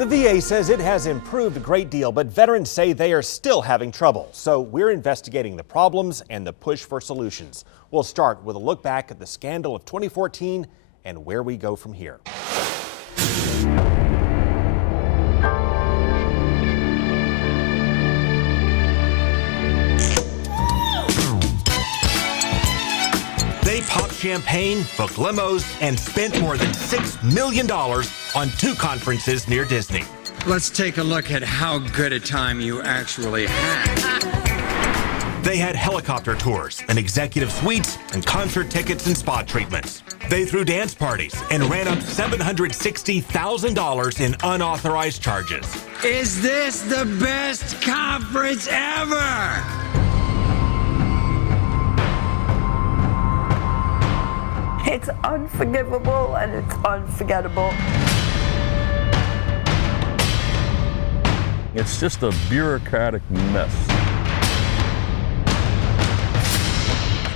The VA says it has improved a great deal, but veterans say they are still having trouble. So we're investigating the problems and the push for solutions. We'll start with a look back at the scandal of 2014 and where we go from here. They popped champagne, booked limos, and spent more than $6 million on 2 conferences near Disney. Let's take a look at how good a time you actually had. They had helicopter tours and executive suites and concert tickets and spa treatments. They threw dance parties and ran up $760,000 in unauthorized charges. Is this the best conference ever? It's unforgivable and it's unforgettable. It's just a bureaucratic mess.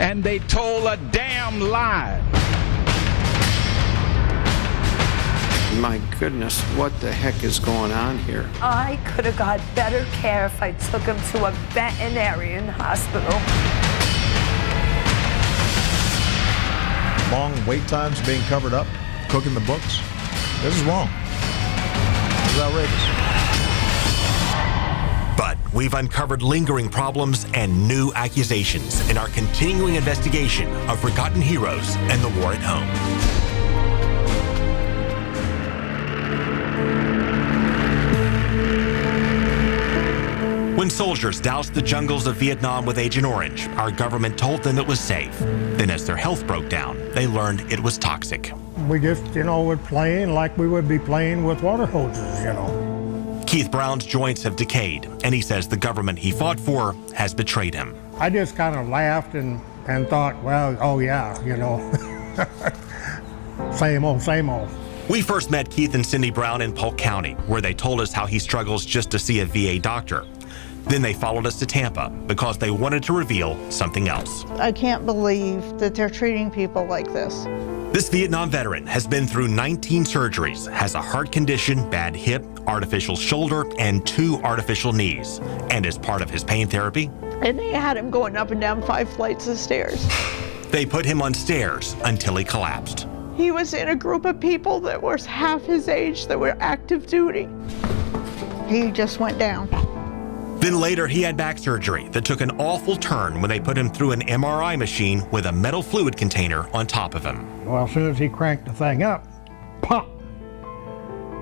And they told a damn lie. My goodness, what the heck is going on here? I could have got better care if I took him to a veterinarian hospital. Long wait times being covered up, cooking the books. This is wrong. This is outrageous. But we've uncovered lingering problems and new accusations in our continuing investigation of forgotten heroes and the war at home. When soldiers doused the jungles of Vietnam with Agent Orange, our government told them it was safe. Then as their health broke down, they learned it was toxic. We just, would play like we would be playing with water hoses, Keith Brown's joints have decayed, and he says the government he fought for has betrayed him. I just kind of laughed and thought, well, oh yeah, same old, same old. We first met Keith and Cindy Brown in Polk County, where they told us how he struggles just to see a VA doctor. Then they followed us to Tampa because they wanted to reveal something else. I can't believe that they're treating people like this. This Vietnam veteran has been through 19 surgeries, has a heart condition, bad hip, artificial shoulder, and 2 artificial knees. And as part of his pain therapy, And they had him going up and down 5 flights of stairs. They put him on stairs until he collapsed. He was in a group of people that were half his age that were active duty. He just went down. Then later he had back surgery that took an awful turn when they put him through an MRI machine with a metal fluid container on top of him. Well, as soon as he cranked the thing up, pop,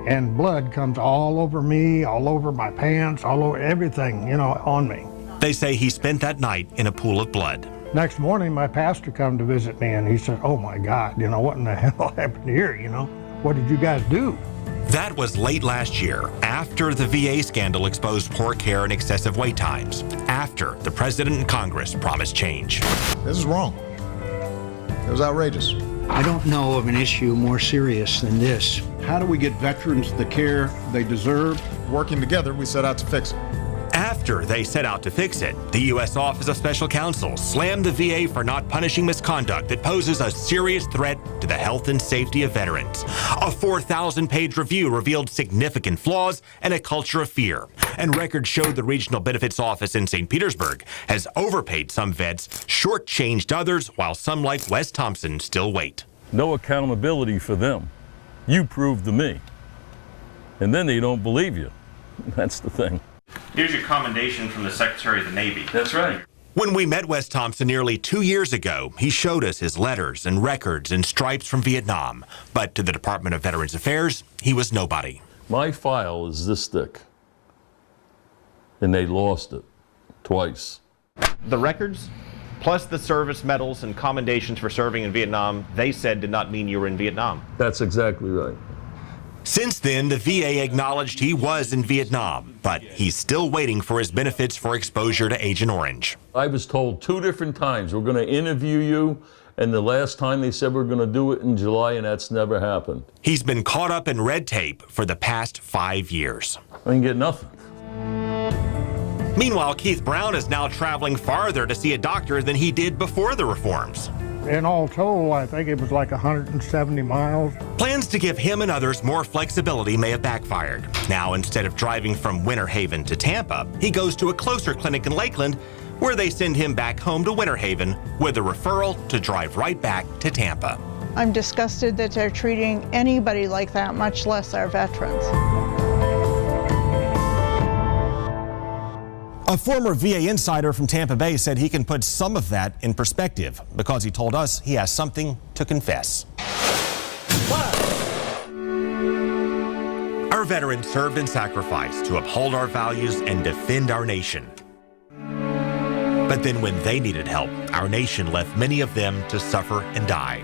and blood comes all over me, all over my pants, all over everything, on me. They say he spent that night in a pool of blood. Next morning, my pastor come to visit me, and he said, oh my God, what in the hell happened here, What did you guys do? That was late last year, after the VA scandal exposed poor care and excessive wait times, after the president and Congress promised change. This is wrong. It was outrageous. I don't know of an issue more serious than this. How do we get veterans the care they deserve? Working together, we set out to fix it. After they set out to fix it, the U.S. Office of Special Counsel slammed the VA for not punishing misconduct that poses a serious threat to the health and safety of veterans. A 4,000-page review revealed significant flaws and a culture of fear. And records showed the Regional Benefits Office in St. Petersburg has overpaid some vets, shortchanged others, while some like Wes Thompson still wait. No accountability for them. You proved to me. And then they don't believe you. That's the thing. Here's your commendation from the Secretary of the Navy. That's right. When we met Wes Thompson nearly 2 years ago, he showed us his letters and records and stripes from Vietnam. But to the Department of Veterans Affairs, he was nobody. My file is this thick. And they lost it twice. The records, plus the service medals and commendations for serving in Vietnam, they said did not mean you were in Vietnam. That's exactly right. Since then, the VA acknowledged he was in Vietnam, but he's still waiting for his benefits for exposure to Agent Orange. I was told 2 different times, we're going to interview you, and the last time they said we're going to do it in July, and that's never happened. He's been caught up in red tape for the past 5 years. I didn't get nothing. Meanwhile, Keith Brown is now traveling farther to see a doctor than he did before the reforms. in all total, I think it was like 170 miles. Plans to give him and others more flexibility may have backfired. Now, instead of driving from Winter Haven to Tampa, he goes to a closer clinic in Lakeland, where they send him back home to Winter Haven with a referral to drive right back to Tampa. I'm disgusted that they're treating anybody like that, much less our veterans. A former VA insider from Tampa Bay said he can put some of that in perspective because he told us he has something to confess. Our veterans served and sacrificed to uphold our values and defend our nation. But then when they needed help, our nation left many of them to suffer and die.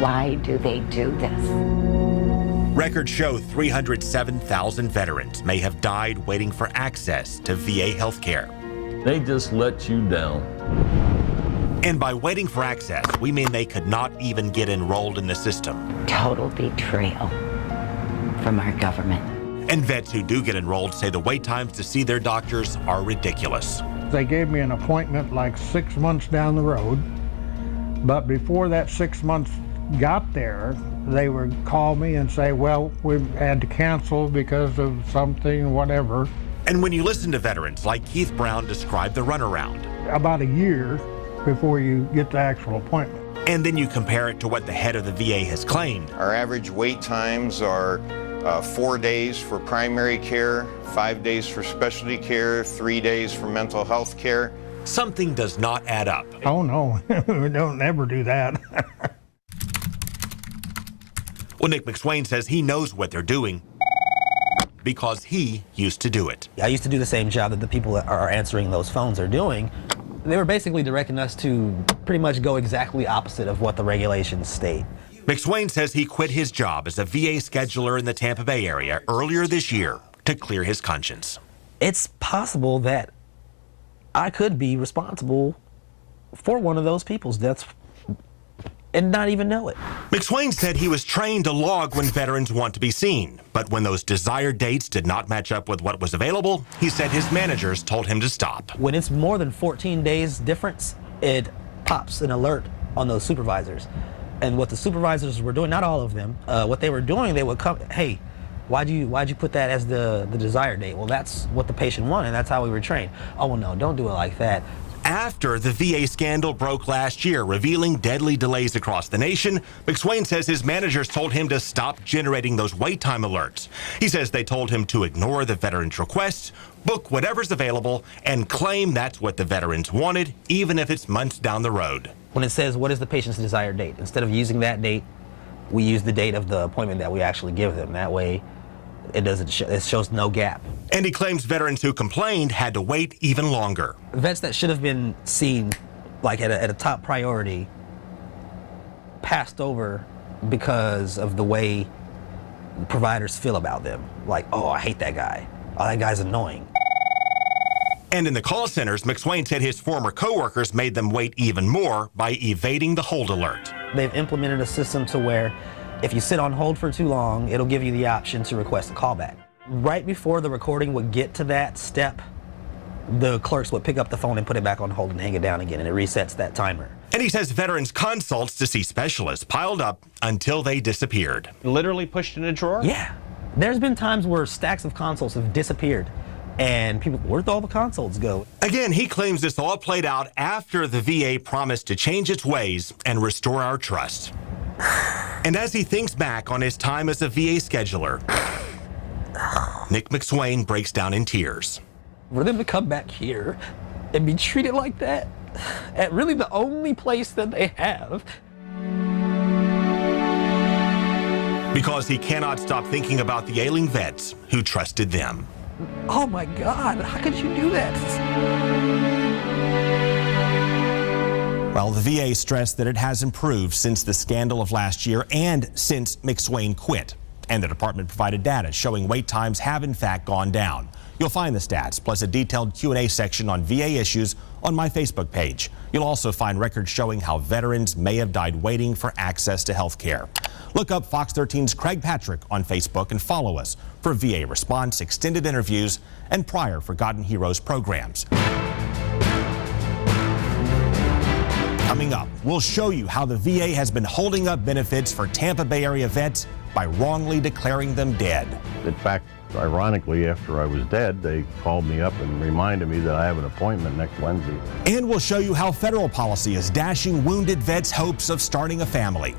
Why do they do this? Records show 307,000 veterans may have died waiting for access to VA health care. They just let you down. And by waiting for access, we mean they could not even get enrolled in the system. Total betrayal from our government. And vets who do get enrolled say the wait times to see their doctors are ridiculous. They gave me an appointment like 6 months down the road, but before that 6 months got there, they would call me and say, well, we had to cancel because of something, whatever. And when you listen to veterans like Keith Brown describe the runaround, about a year before you get the actual appointment. And then you compare it to what the head of the VA has claimed. Our average wait times are 4 days for primary care, 5 days for specialty care, 3 days for mental health care. Something does not add up. Oh no, we don't ever do that. Well, Nick McSwain says he knows what they're doing because he used to do it. I used to do the same job that the people that are answering those phones are doing. They were basically directing us to pretty much go exactly opposite of what the regulations state. McSwain says he quit his job as a VA scheduler in the Tampa Bay area earlier this year to clear his conscience. It's possible that I could be responsible for one of those people's deaths and not even know it. McSwain said he was trained to log when veterans want to be seen, but when those desired dates did not match up with what was available, he said his managers told him to stop. When it's more than 14 days difference, it pops an alert on those supervisors. And what the supervisors were doing, not all of them, what they were doing, they would come, hey, why'd you put that as the desired date? Well, that's what the patient wanted, that's how we were trained. Oh, well, no, don't do it like that. After the VA scandal broke last year, revealing deadly delays across the nation, McSwain says his managers told him to stop generating those wait time alerts. He says they told him to ignore the veterans' requests, book whatever's available, and claim that's what the veterans wanted, even if it's months down the road. When it says, what is the patient's desired date? Instead of using that date, we use the date of the appointment that we actually give them. That way, it shows no gap. And he claims veterans who complained had to wait even longer. Vets that should have been seen like at a top priority passed over because of the way providers feel about them. Like, oh, I hate that guy. Oh, that guy's annoying. And in the call centers, McSwain said his former coworkers made them wait even more by evading the hold alert. They've implemented a system to where if you sit on hold for too long, it'll give you the option to request a callback. Right before the recording would get to that step, the clerks would pick up the phone and put it back on hold and hang it down again, and it resets that timer. And he says veterans' consults to see specialists piled up until they disappeared. Literally pushed in a drawer? Yeah. There's been times where stacks of consults have disappeared, and people, where'd all the consults go? Again, he claims this all played out after the VA promised to change its ways and restore our trust. And as he thinks back on his time as a VA scheduler, Nick McSwain breaks down in tears. For them to come back here and be treated like that at really the only place that they have. Because he cannot stop thinking about the ailing vets who trusted them. Oh my God, how could you do that? Well, the VA stressed that it has improved since the scandal of last year and since McSwain quit. And the department provided data showing wait times have in fact gone down. You'll find the stats, plus a detailed Q&A section on VA issues on my Facebook page. You'll also find records showing how veterans may have died waiting for access to health care. Look up Fox 13's Craig Patrick on Facebook and follow us for VA Response, extended interviews, and prior Forgotten Heroes programs. Coming up, we'll show you how the VA has been holding up benefits for Tampa Bay area vets by wrongly declaring them dead. In fact, ironically, after I was dead, they called me up and reminded me that I have an appointment next Wednesday. And we'll show you how federal policy is dashing wounded vets' hopes of starting a family.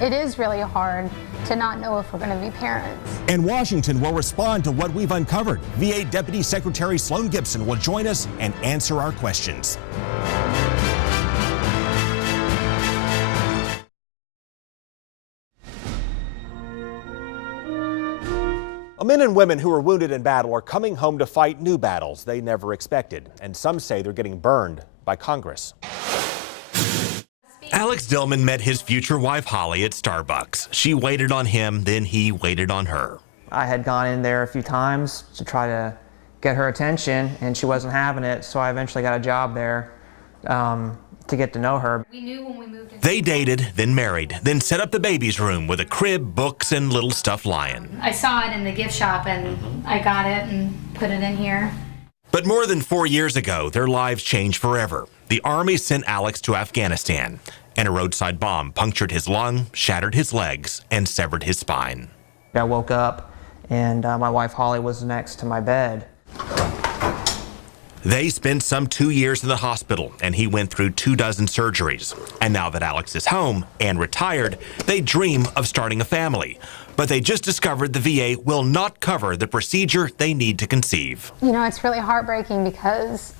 It is really hard to not know if we're going to be parents. And Washington will respond to what we've uncovered. VA Deputy Secretary Sloan Gibson will join us and answer our questions. Men and women who were wounded in battle are coming home to fight new battles they never expected. And some say they're getting burned by Congress. Alex Dillman met his future wife, Holly, at Starbucks. She waited on him, then he waited on her. I had gone in there a few times to try to get her attention, and she wasn't having it, so I eventually got a job there to get to know her. They dated, then married, then set up the baby's room with a crib, books, and little stuffed lion. I saw it in the gift shop and I got it and put it in here. But more than 4 years ago, their lives changed forever. The Army sent Alex to Afghanistan, and a roadside bomb punctured his lung, shattered his legs, and severed his spine. I woke up, and my wife Holly was next to my bed. They spent some 2 years in the hospital, and he went through 24 surgeries. And now that Alex is home and retired, they dream of starting a family. But they just discovered the VA will not cover the procedure they need to conceive. You know, it's really heartbreaking because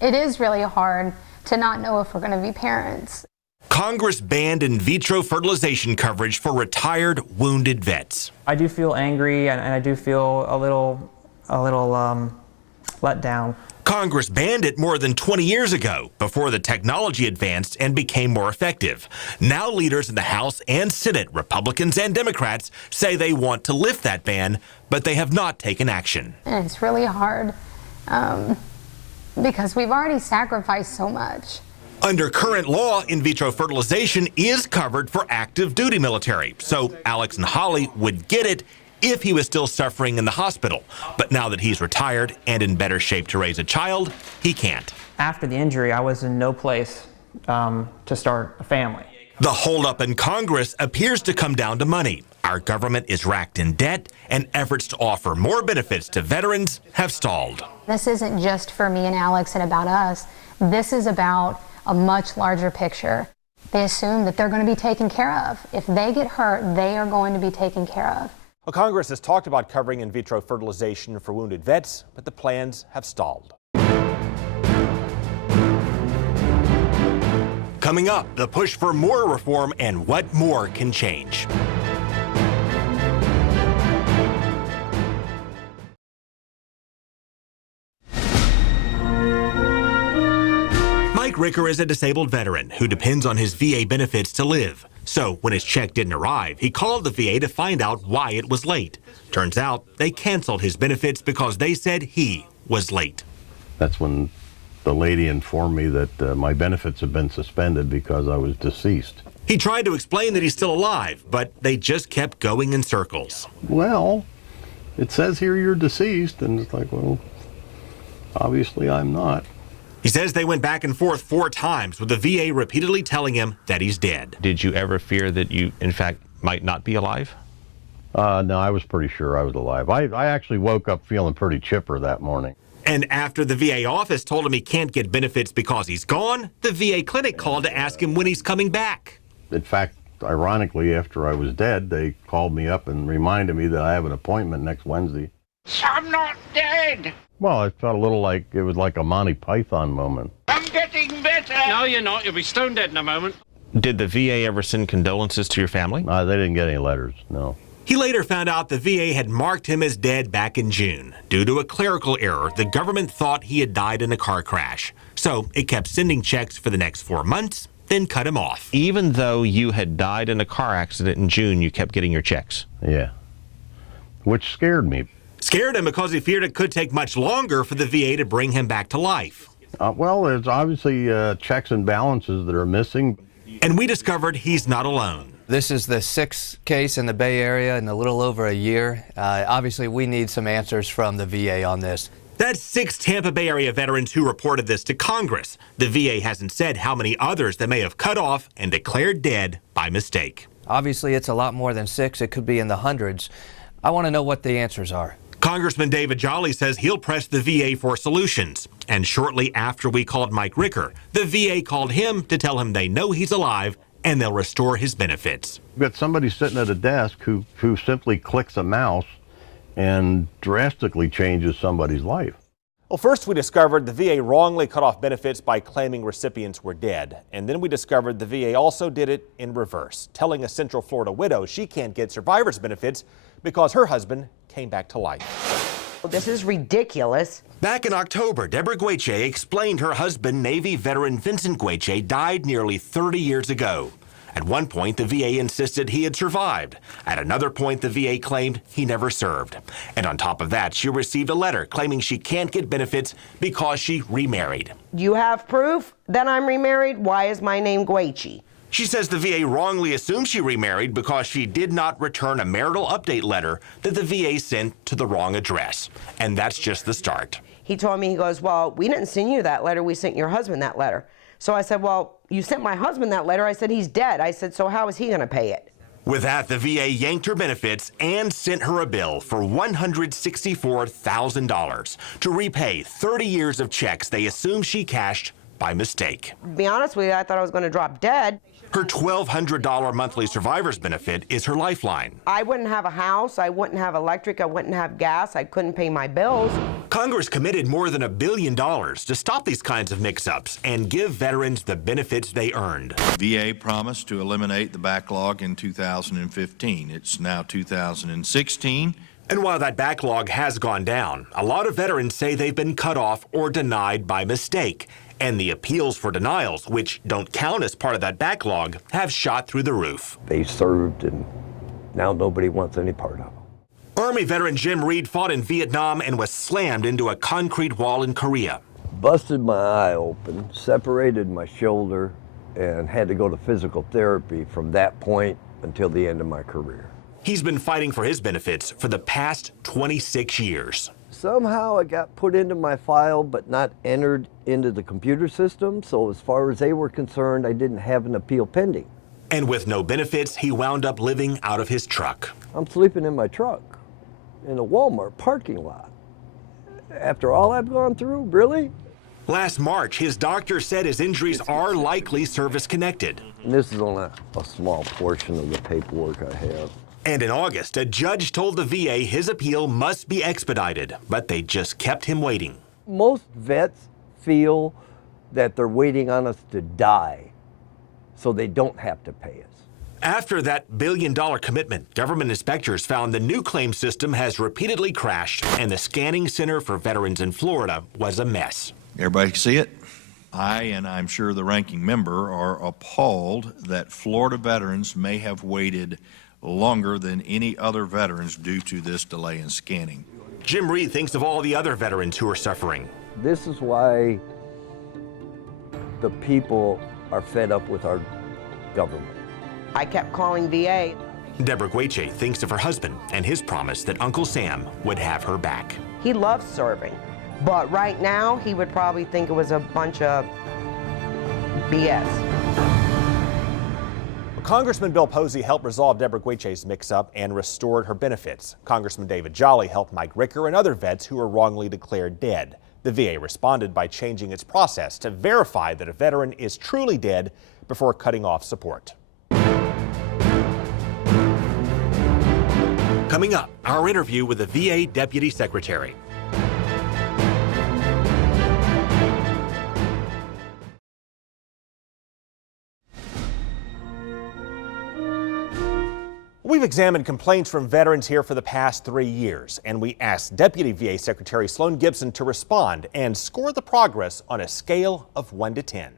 it is really hard to not know if we're going to be parents. Congress banned in vitro fertilization coverage for retired wounded vets. I do feel angry, and I do feel a little let down. Congress banned it more than 20 years ago, before the technology advanced and became more effective. Now leaders in the House and Senate, Republicans and Democrats, say they want to lift that ban, but they have not taken action. And it's really hard because we've already sacrificed so much. Under current law, in vitro fertilization is covered for active duty military. So Alex and Holly would get it if he was still suffering in the hospital. But now that he's retired and in better shape to raise a child, he can't. After the injury, I was in no place to start a family. The holdup in Congress appears to come down to money. Our government is racked in debt, and efforts to offer more benefits to veterans have stalled. This isn't just for me and Alex and about us. This is about a much larger picture. They assume that they're going to be taken care of. If they get hurt, they are going to be taken care of. Well, Congress has talked about covering in vitro fertilization for wounded vets, but the plans have stalled. Coming up, the push for more reform and what more can change. Mike Ricker is a disabled veteran who depends on his VA benefits to live. So when his check didn't arrive, he called the VA to find out why it was late. Turns out they canceled his benefits because they said he was late. That's when the lady informed me that my benefits have been suspended because I was deceased. He tried to explain that he's still alive, but they just kept going in circles. Well, it says here you're deceased, and it's like, well, obviously I'm not. He says they went back and forth 4 times, with the VA repeatedly telling him that he's dead. Did you ever fear that you, in fact, might not be alive? No, I was pretty sure I was alive. I actually woke up feeling pretty chipper that morning. And after the VA office told him he can't get benefits because he's gone, the VA clinic called to ask him when he's coming back. In fact, ironically, after I was dead, they called me up and reminded me that I have an appointment next Wednesday. I'm not dead. Well, it felt a little like it was like a Monty Python moment. I'm getting better. No, you're not. You'll be stone dead in a moment. Did the VA ever send condolences to your family? They didn't get any letters, no. He later found out the VA had marked him as dead back in June. Due to a clerical error, the government thought he had died in a car crash. So it kept sending checks for the next 4 months, then cut him off. Even though you had died in a car accident in June, you kept getting your checks? Yeah, which scared me. Scared him because he feared it could take much longer for the VA to bring him back to life. Well, there's obviously checks and balances that are missing. And we discovered he's not alone. This is the 6th case in the Bay Area in a little over a year. Obviously, we need some answers from the VA on this. That's 6 Tampa Bay Area veterans who reported this to Congress. The VA hasn't said how many others they may have cut off and declared dead by mistake. Obviously, it's a lot more than 6. It could be in the hundreds. I want to know what the answers are. Congressman David Jolly says he'll press the VA for solutions. And shortly after we called Mike Ricker, the VA called him to tell him they know he's alive and they'll restore his benefits. You've got somebody sitting at a desk who simply clicks a mouse and drastically changes somebody's life. Well, first we discovered the VA wrongly cut off benefits by claiming recipients were dead. And then we discovered the VA also did it in reverse, telling a Central Florida widow she can't get survivor's benefits because her husband came back to life. This is ridiculous. Back in October, Deborah Gueche explained her husband, Navy veteran Vincent Gueche, died nearly 30 years ago. At one point, the VA insisted he had survived. At another point, the VA claimed he never served. And on top of that, she received a letter claiming she can't get benefits because she remarried. You have proof that I'm remarried? Why is my name Gueche? She says the VA wrongly assumed she remarried because she did not return a marital update letter that the VA sent to the wrong address. And that's just the start. He told me, he goes, well, we didn't send you that letter, we sent your husband that letter. So I said, well, you sent my husband that letter. I said, he's dead. I said, so how is he going to pay it? With that, the VA yanked her benefits and sent her a bill for $164,000 to repay 30 years of checks they assumed she cashed by mistake. To be honest with you, I thought I was going to drop dead. Her $1,200 monthly survivor's benefit is her lifeline. I wouldn't have a house, I wouldn't have electric, I wouldn't have gas, I couldn't pay my bills. Congress committed more than $1 billion to stop these kinds of mix-ups and give veterans the benefits they earned. VA promised to eliminate the backlog in 2015. It's now 2016. And while that backlog has gone down, a lot of veterans say they've been cut off or denied by mistake. And the appeals for denials, which don't count as part of that backlog, have shot through the roof. They served, and now nobody wants any part of them. Army veteran Jim Reed fought in Vietnam and was slammed into a concrete wall in Korea. Busted my eye open, separated my shoulder, and had to go to physical therapy from that point until the end of my career. He's been fighting for his benefits for the past 26 years. Somehow it got put into my file but not entered into the computer system, so as far as they were concerned, I didn't have an appeal pending. And with no benefits, he wound up living out of his truck. I'm sleeping in my truck in a Walmart parking lot. After all I've gone through, really? Last March, his doctor said his injuries are likely service-connected. And this is only a small portion of the paperwork I have. And in August, a judge told the VA his appeal must be expedited, but they just kept him waiting. Most vets feel that they're waiting on us to die so they don't have to pay us. After that billion-dollar commitment, government inspectors found the new claim system has repeatedly crashed, and the scanning center for veterans in Florida was a mess. Everybody see it? I, and I'm sure the ranking member, are appalled that Florida veterans may have waited longer than any other veterans due to this delay in scanning. Jim Reed thinks of all the other veterans who are suffering. This is why the people are fed up with our government. I kept calling VA. Deborah Gueche thinks of her husband and his promise that Uncle Sam would have her back. He loves serving, but right now he would probably think it was a bunch of BS. Congressman Bill Posey helped resolve Deborah Gueche's mix-up and restored her benefits. Congressman David Jolly helped Mike Ricker and other vets who were wrongly declared dead. The VA responded by changing its process to verify that a veteran is truly dead before cutting off support. Coming up, our interview with the VA Deputy Secretary. We've examined complaints from veterans here for the past 3 years, and we asked Deputy VA Secretary Sloan Gibson to respond and score the progress on a scale of 1 to 10.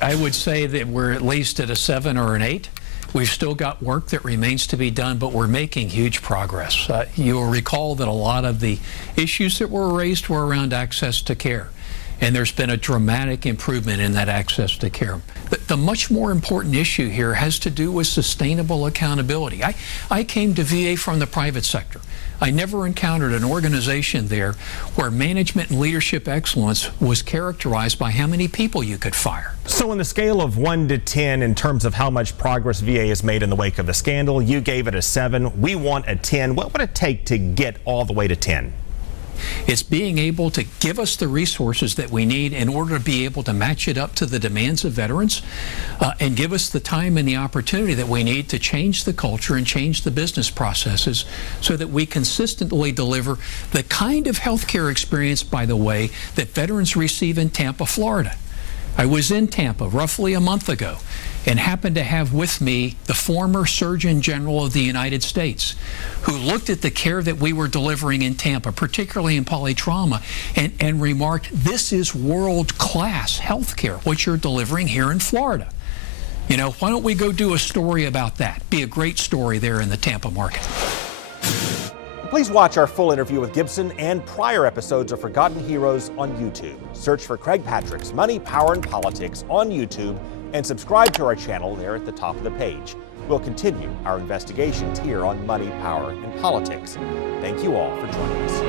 I would say that we're at least at a 7 or an 8. We've still got work that remains to be done, but we're making huge progress. You'll recall that a lot of the issues that were raised were around access to care. And there's been a dramatic improvement in that access to care. But the much more important issue here has to do with sustainable accountability. I came to VA from the private sector. I never encountered an organization there where management and leadership excellence was characterized by how many people you could fire. So on the scale of 1 to 10 in terms of how much progress VA has made in the wake of the scandal, you gave it a 7. We want a 10. What would it take to get all the way to 10? It's being able to give us the resources that we need in order to be able to match it up to the demands of veterans and give us the time and the opportunity that we need to change the culture and change the business processes so that we consistently deliver the kind of health care experience, by the way, that veterans receive in Tampa, Florida. I was in Tampa roughly a month ago and happened to have with me the former Surgeon General of the United States, who looked at the care that we were delivering in Tampa, particularly in polytrauma, and remarked, this is world-class health care, what you're delivering here in Florida. You know, why don't we go do a story about that? Be a great story there in the Tampa market. Please watch our full interview with Gibson and prior episodes of Forgotten Heroes on YouTube. Search for Craig Patrick's Money, Power, and Politics on YouTube and subscribe to our channel there at the top of the page. We'll continue our investigations here on money, power, and politics. Thank you all for joining us.